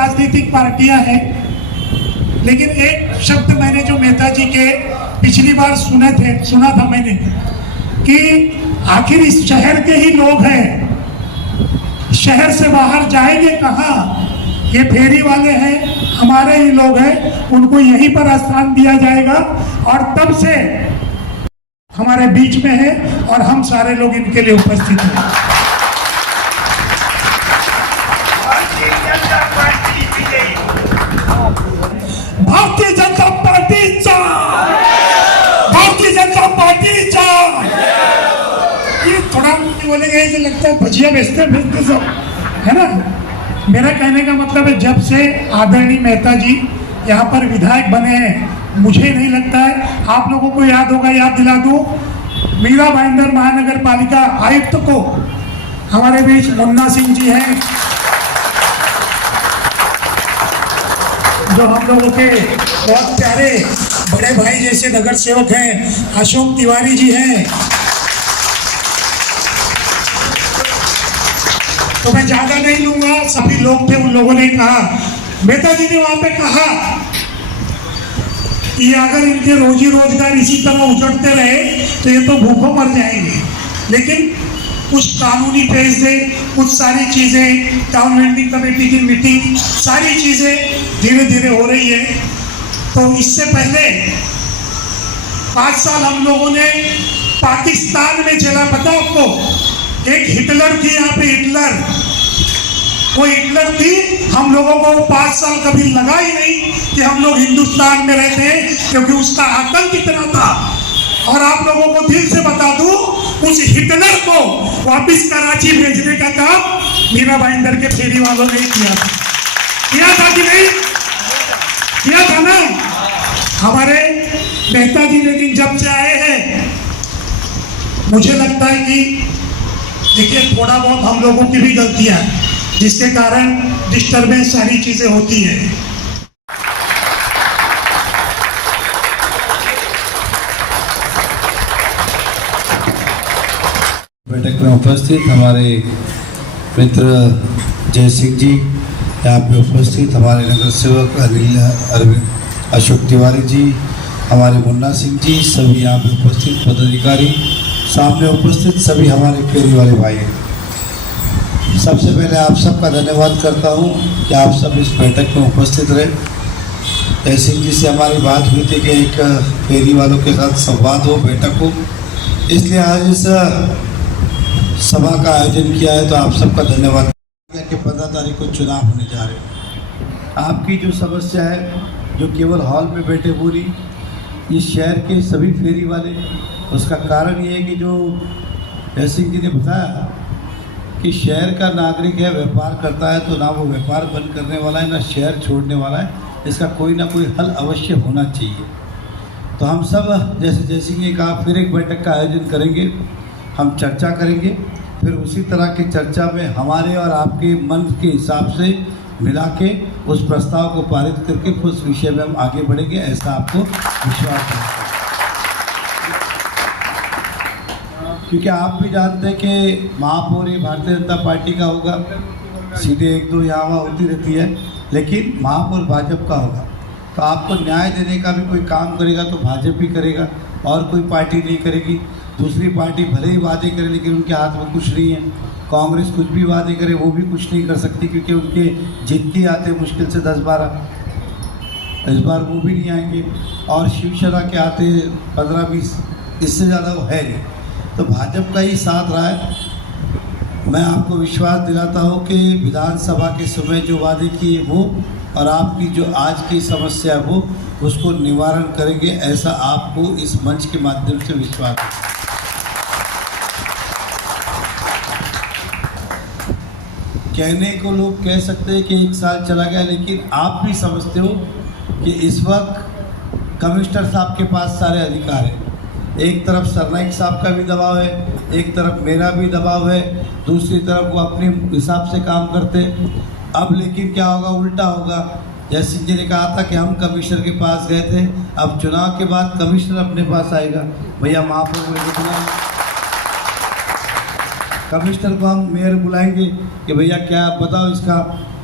राजनीतिक पार्टियां हैं, लेकिन एक शब्द मैंने जो मेहता जी के पिछली बार सुना था मैंने कि आखिर इस शहर के ही लोग हैं, शहर से बाहर जाएंगे कहाँ? ये फेरी वाले हैं, हमारे ही लोग हैं, उनको यहीं पर स्थान दिया जाएगा और तब से हमारे बीच में है और हम सारे लोग इनके लिए उपस्थित हैं। भारतीय जनता पार्टीचा, भारतीय जनता पार्टीचा। ये थोड़ा बोलेंगे ऐसे लगता है भजिया बेचते सब, है ना? मेरा कहने का मतलब है जब से आदरणीय मेहता जी यहाँ पर विधायक बने हैं, मुझे नहीं लगता है, आप लोगों को याद होगा, याद दिला दूं, मीरा भाईंदर महानगर पालिका आयुक्त को हमारे बीच मुन्ना सिंह जी हैं, जो हम लोगों के बहुत प्यारे बड़े भाई जैसे नगर सेवक हैं, अशोक तिवारी जी हैं। तो मैं ज्यादा नहीं लूंगा, सभी लोग थे, उन लोगों ने कहा, मेहता जी ने वहां पे कहा कि अगर इनके रोजी रोजगार इसी तरह उजड़ते रहे तो ये तो भूखों मर जाएंगे। लेकिन कुछ कानूनी पेश से कुछ सारी चीजें, टाउन बिल्डिंग कमेटी की मीटिंग, सारी चीजें धीरे धीरे हो रही है। तो इससे पहले 5 साल हम लोगों ने पाकिस्तान में झेला, पता आपको? एक हिटलर थी यहाँ पे, हिटलर, वो हिटलर थी, हम लोगों को 5 साल कभी लगा ही नहीं कि हम लोग हिंदुस्तान में रहते हैं, क्योंकि उसका आतंक इतना था। और आप लोगों को दिल से बता दूं, उस हिटलर को वापिस कराची भेजने का काम मीरा भाईंदर के फेरी वालों ने किया था कि नहीं किया था ना? हमारे मेहता जी लेकिन जब से आए हैं, मुझे लगता है कि देखिए थोड़ा बहुत हम लोगों की भी गलतियां हैं, जिसके कारण डिस्टर्बेंस सारी चीजें होती हैं। बैठक में उपस्थित हमारे मित्र जय सिंह जी, यहाँ पे उपस्थित हमारे नगर सेवक अरविंद अशोक तिवारी जी, हमारे मुन्ना सिंह जी, सभी यहाँ पे उपस्थित पदाधिकारी, सामने उपस्थित सभी हमारे फेरी वाले भाई हैं। सबसे पहले आप सबका धन्यवाद करता हूँ कि आप सब इस बैठक में उपस्थित रहे। जय सिंह जी से हमारी बात हुई थी कि एक फेरी वालों के साथ संवाद हो, बैठक हो, इसलिए आज इस सभा का आयोजन किया है। तो आप सबका धन्यवाद कि 15 तारीख को चुनाव होने जा रहे हैं। आपकी जो समस्या है, जो केवल हॉल में बैठे पूरी इस शहर के सभी फेरी वाले, उसका कारण ये है कि जो जय सिंह जी ने बताया कि शहर का नागरिक है, व्यापार करता है, तो ना वो व्यापार बंद करने वाला है, ना शहर छोड़ने वाला है, इसका कोई ना कोई हल अवश्य होना चाहिए। तो हम सब जैसे जय सिंह ने कहा, फिर एक बैठक का आयोजन करेंगे, हम चर्चा करेंगे, फिर उसी तरह की चर्चा में हमारे और आपके मन के हिसाब से मिला के उस प्रस्ताव को पारित करके उस विषय में हम आगे बढ़ेंगे, ऐसा आपको विश्वास है। क्योंकि आप भी जानते हैं कि महापौर ये भारतीय जनता पार्टी का होगा, सीटें 1-2 यहाँ वहाँ होती रहती है, लेकिन महापौर भाजपा का होगा। तो आपको न्याय देने का भी कोई काम करेगा तो भाजपा ही करेगा, और कोई पार्टी नहीं करेगी। दूसरी पार्टी भले ही वादे करे, लेकिन उनके हाथ में कुछ नहीं है। कांग्रेस कुछ भी वादे करे, वो भी कुछ नहीं कर सकती, क्योंकि उनके जीत के आते मुश्किल से 10-12, इस बार वो भी नहीं आएंगे, और शिवसेना के आते 15-20, इससे ज़्यादा वो है नहीं। तो भाजपा का ही साथ रहा है। मैं आपको विश्वास दिलाता हूँ कि विधानसभा के समय जो वादे किए वो, और आपकी जो आज की समस्या है वो, उसको निवारण करेंगे, ऐसा आपको इस मंच के माध्यम से विश्वास है। कहने को लोग कह सकते हैं कि 1 साल चला गया, लेकिन आप भी समझते हो कि इस वक्त कमिश्नर साहब के पास सारे अधिकार हैं। एक तरफ सरनाइक साहब का भी दबाव है, एक तरफ मेरा भी दबाव है, दूसरी तरफ वो अपने हिसाब से काम करते। अब लेकिन क्या होगा, उल्टा होगा। जैसे सिंह जी ने कहा था कि हम कमिश्नर के पास गए थे, अब चुनाव के बाद कमिश्नर अपने पास आएगा, भैया महापौर मुझे बुलाएं। कमिश्नर को हम मेयर बुलाएंगे कि भैया क्या बताओ इसका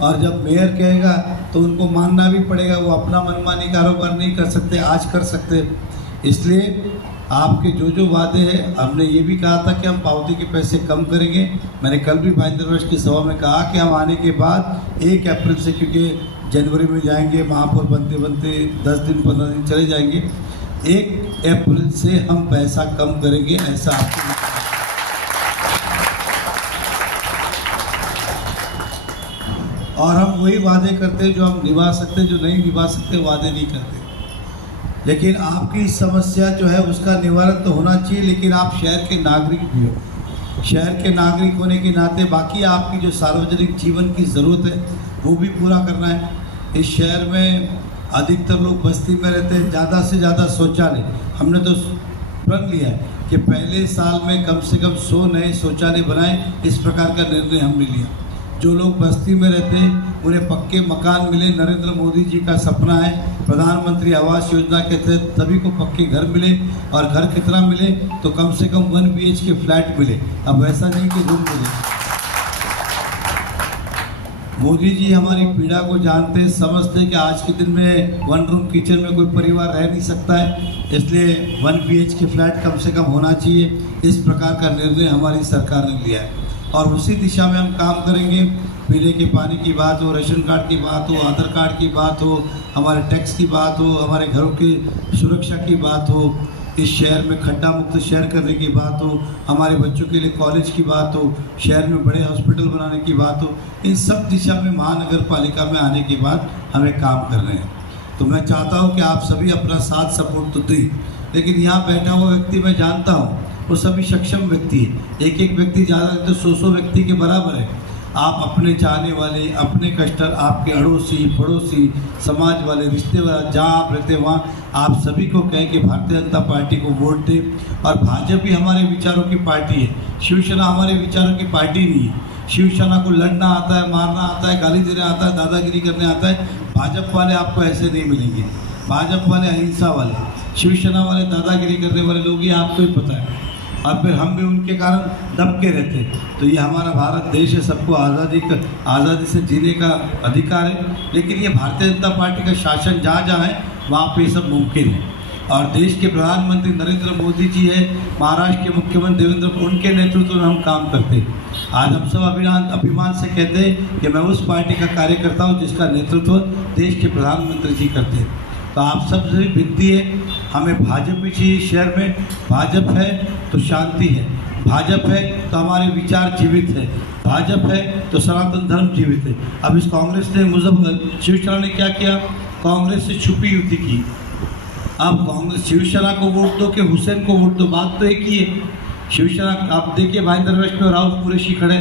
और जब मेयर कहेगा तो उनको मानना भी पड़ेगा, वो अपना मनमानी कारोबार नहीं कर सकते, आज कर सकते। इसलिए आपके जो जो वादे हैं, हमने ये भी कहा था कि हम पावती के पैसे कम करेंगे। मैंने कल भी भाईंदर वर्ष की सभा में कहा कि हम आने के बाद 1 अप्रैल से, क्योंकि जनवरी में जाएंगे महापौर बनते बनते 10 दिन 15 दिन चले जाएंगे, 1 अप्रैल से हम पैसा कम करेंगे, ऐसा आपको। और हम वही वादे करते हैं जो हम निभा सकते, जो नहीं निभा सकते वादे नहीं करते। लेकिन आपकी समस्या जो है उसका निवारण तो होना चाहिए, लेकिन आप शहर के नागरिक भी हो। शहर के नागरिक होने के नाते बाकी आपकी जो सार्वजनिक जीवन की ज़रूरत है वो भी पूरा करना है। इस शहर में अधिकतर लोग बस्ती में रहते हैं, ज़्यादा से ज़्यादा शौचालय, हमने तो प्रण लिया है कि पहले साल में कम से कम 100 नए शौचालय बनाए। इस प्रकार का निर्णय हमने लिया। जो लोग बस्ती में रहते हैं उन्हें पक्के मकान मिले। नरेंद्र मोदी जी का सपना है प्रधानमंत्री आवास योजना के तहत सभी को पक्के घर मिले, और घर कितना मिले तो कम से कम 1 BHK फ्लैट मिले। अब वैसा नहीं कि रूम मिले। मोदी जी हमारी पीड़ा को जानते, समझते कि आज के दिन में 1 रूम किचन में कोई परिवार रह नहीं सकता है, इसलिए 1 BHK फ्लैट कम से कम होना चाहिए। इस प्रकार का निर्णय हमारी सरकार ने लिया है और उसी दिशा में हम काम करेंगे। पीने के पानी की बात हो, राशन कार्ड की बात हो, आधार कार्ड की बात हो, हमारे टैक्स की बात हो, हमारे घरों की सुरक्षा की बात हो, इस शहर में खड्डा मुक्त शहर करने की बात हो, हमारे बच्चों के लिए कॉलेज की बात हो, शहर में बड़े हॉस्पिटल बनाने की बात हो, इन सब दिशा में महानगर पालिका में आने के बाद हमें काम कर रहे हैं। तो मैं चाहता हूँ कि आप सभी अपना साथ सपोर्ट तो दें, लेकिन यहाँ बैठा हुआ व्यक्ति मैं जानता हूँ वो सभी सक्षम व्यक्ति है। एक एक व्यक्ति ज़्यादा तो 100 व्यक्ति के बराबर है। आप अपने चाहने वाले, अपने कस्टमर, आपके अड़ोसी पड़ोसी, समाज वाले, रिश्तेदार, जहाँ आप रहते वहाँ आप सभी को कहें कि भारतीय जनता पार्टी को वोट दें। और भाजपा भी हमारे विचारों की पार्टी है, शिवसेना हमारे विचारों की पार्टी नहीं है। शिवसेना को लड़ना आता है, मारना आता है, गाली देना आता है, दादागिरी करने आता है। भाजपा वाले आपको ऐसे नहीं मिलेंगे। भाजपा वाले अहिंसा वाले, शिवसेना वाले दादागिरी करने वाले लोग, ये आपको ही पता है। और फिर हम भी उनके कारण दब के रहते। तो ये हमारा भारत देश है, सबको आज़ादी से जीने का अधिकार है, लेकिन ये भारतीय जनता पार्टी का शासन जहाँ जहाँ है वहाँ पे सब मुमकिन है। और देश के प्रधानमंत्री नरेंद्र मोदी जी है, महाराष्ट्र के मुख्यमंत्री देवेंद्र, उनके नेतृत्व में हम काम करते हैं। आज हम सब अभिमान से कहते हैं कि मैं उस पार्टी का कार्यकर्ता हूँ जिसका नेतृत्व देश के प्रधानमंत्री जी करते हैं। तो आप सबसे विनती है, हमें भाजपा भी चाहिए शहर में। भाजपा है तो शांति है, भाजपा है तो हमारे विचार जीवित है, भाजपा है तो सनातन धर्म जीवित है। अब इस कांग्रेस ने शिवसेना ने क्या किया, कांग्रेस से छुपी युद्धि की। अब कांग्रेस शिवसेना को वोट दो कि हुसैन को वोट दो, बात तो एक ही है। शिवसेना आप देखिए भाईंदर वेस्ट में राउत कुरैशी खड़े,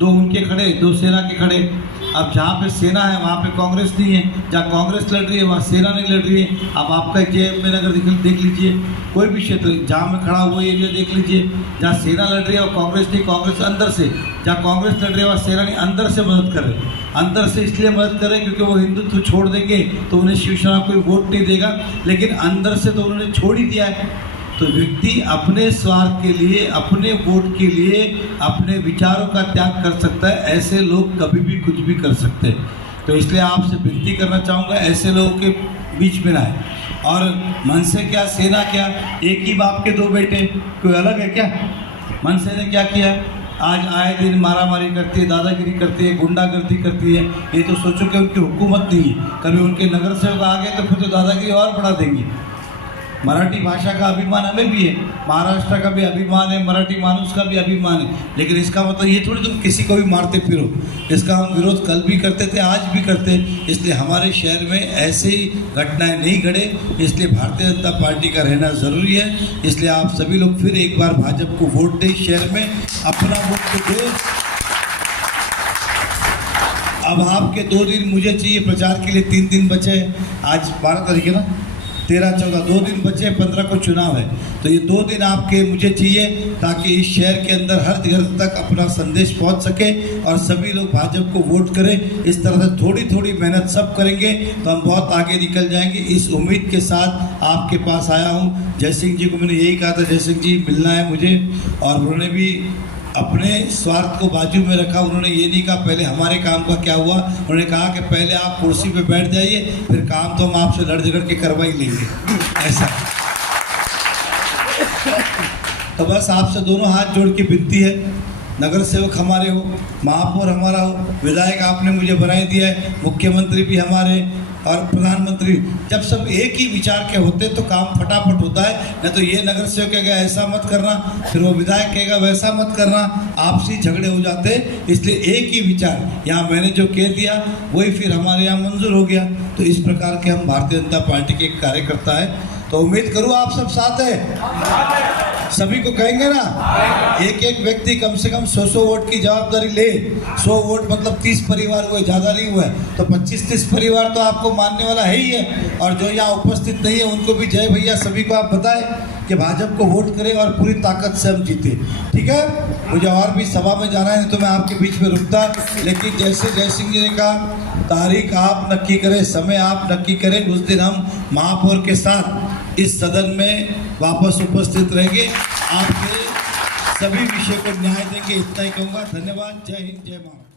2 उनके खड़े, 2 सेना के खड़े। अब जहाँ पे सेना है वहाँ पे कांग्रेस नहीं है, जहाँ कांग्रेस लड़ रही है वहाँ सेना नहीं लड़ रही है। अब आपका JM में अगर देख लीजिए, कोई भी क्षेत्र जहाँ में खड़ा हुआ एरिया देख लीजिए, जहाँ सेना लड़ रही है और कांग्रेस नहीं, कांग्रेस अंदर से, जहाँ कांग्रेस लड़ रही है वहाँ सेना नहीं, अंदर से मदद कर रहे हैं। अंदर से इसलिए मदद करें क्योंकि वो हिंदुत्व छोड़ देंगे तो उन्हें शिवसेना कोई वोट नहीं देगा, लेकिन अंदर से तो उन्होंने छोड़ ही दिया है। तो व्यक्ति अपने स्वार्थ के लिए, अपने वोट के लिए अपने विचारों का त्याग कर सकता है। ऐसे लोग कभी भी कुछ भी कर सकते हैं। तो इसलिए आपसे विनती करना चाहूँगा, ऐसे लोगों के बीच में ना आए। और मन से क्या, सेना क्या, एक ही बाप के 2 बेटे, कोई अलग है क्या? मनसे ने क्या किया, आज आए दिन मारामारी करती है, दादागिरी करती है, गुंडागर्दी करती है। ये तो सोचो कि उनकी हुकूमत नहीं है। कभी उनके नगर सेवक आ गए तो फिर तो दादागिरी और बढ़ा देंगे। मराठी भाषा का अभिमान हमें भी है, महाराष्ट्र का भी अभिमान है, मराठी मानुष का भी अभिमान है, लेकिन इसका मतलब ये थोड़ी तुम किसी को भी मारते फिरो। इसका हम विरोध कल भी करते थे, आज भी करते हैं। इसलिए हमारे शहर में ऐसी घटनाएं नहीं घटे, इसलिए भारतीय जनता पार्टी का रहना ज़रूरी है। इसलिए आप सभी लोग फिर एक बार भाजपा को वोट दें, शहर में अपना वोट तो दें। अब आपके 2 दिन मुझे चाहिए प्रचार के लिए, 3 दिन बचे। आज 12 तारीख है ना, 13, 14, 2 दिन बचे, 15 को चुनाव है। तो ये 2 दिन आपके मुझे चाहिए ताकि इस शहर के अंदर हर घर तक अपना संदेश पहुंच सके और सभी लोग भाजपा को वोट करें। इस तरह से थोड़ी थोड़ी मेहनत सब करेंगे तो हम बहुत आगे निकल जाएंगे। इस उम्मीद के साथ आपके पास आया हूँ। जय सिंह जी को मैंने यही कहा था, जय सिंह जी मिलना है मुझे, और उन्होंने भी अपने स्वार्थ को बाजू में रखा। उन्होंने ये नहीं कहा पहले हमारे काम का क्या हुआ, उन्होंने कहा कि पहले आप कुर्सी पे बैठ जाइए, फिर काम तो हम आपसे लड़ झगड़ के करवा ही लेंगे। ऐसा तो बस आपसे दोनों हाथ जोड़ के विनती है, नगर सेवक हमारे हो, महापौर हमारा हो, विधायक आपने मुझे बनाई दिया है, मुख्यमंत्री भी हमारे और प्रधानमंत्री, जब सब एक ही विचार के होते तो काम फटाफट होता है। नहीं तो ये नगर सेवक कहेगा ऐसा मत करना, फिर वो विधायक कहेगा वैसा मत करना, आपसी झगड़े हो जाते। इसलिए एक ही विचार, यहाँ मैंने जो कह दिया वही फिर हमारे यहाँ मंजूर हो गया। तो इस प्रकार के हम भारतीय जनता पार्टी के कार्यकर्ता है, तो उम्मीद करूँ आप सब साथ है, सभी को कहेंगे ना। एक एक व्यक्ति कम से कम 100 वोट की जवाबदारी ले। 100 वोट मतलब 30 परिवार हुए, ज़्यादा नहीं हुआ है, तो 25-30 परिवार तो आपको मानने वाला है ही है। और जो यहाँ उपस्थित नहीं है उनको भी जय भैया, सभी को आप बताएं कि भाजपा को वोट करें और पूरी ताकत से हम जीते। ठीक है, मुझे और भी सभा में जाना है तो मैं आपके बीच में रुकता, लेकिन जैसे जय सिंह जी ने कहा तारीख आप नक्की करें, समय आप नक्की करें, उस दिन हम महापौर के साथ इस सदन में वापस उपस्थित रहेंगे, आपके सभी विषय को न्याय देंगे। इतना ही कहूँगा। धन्यवाद। जय हिंद, जय महाराष्ट्र।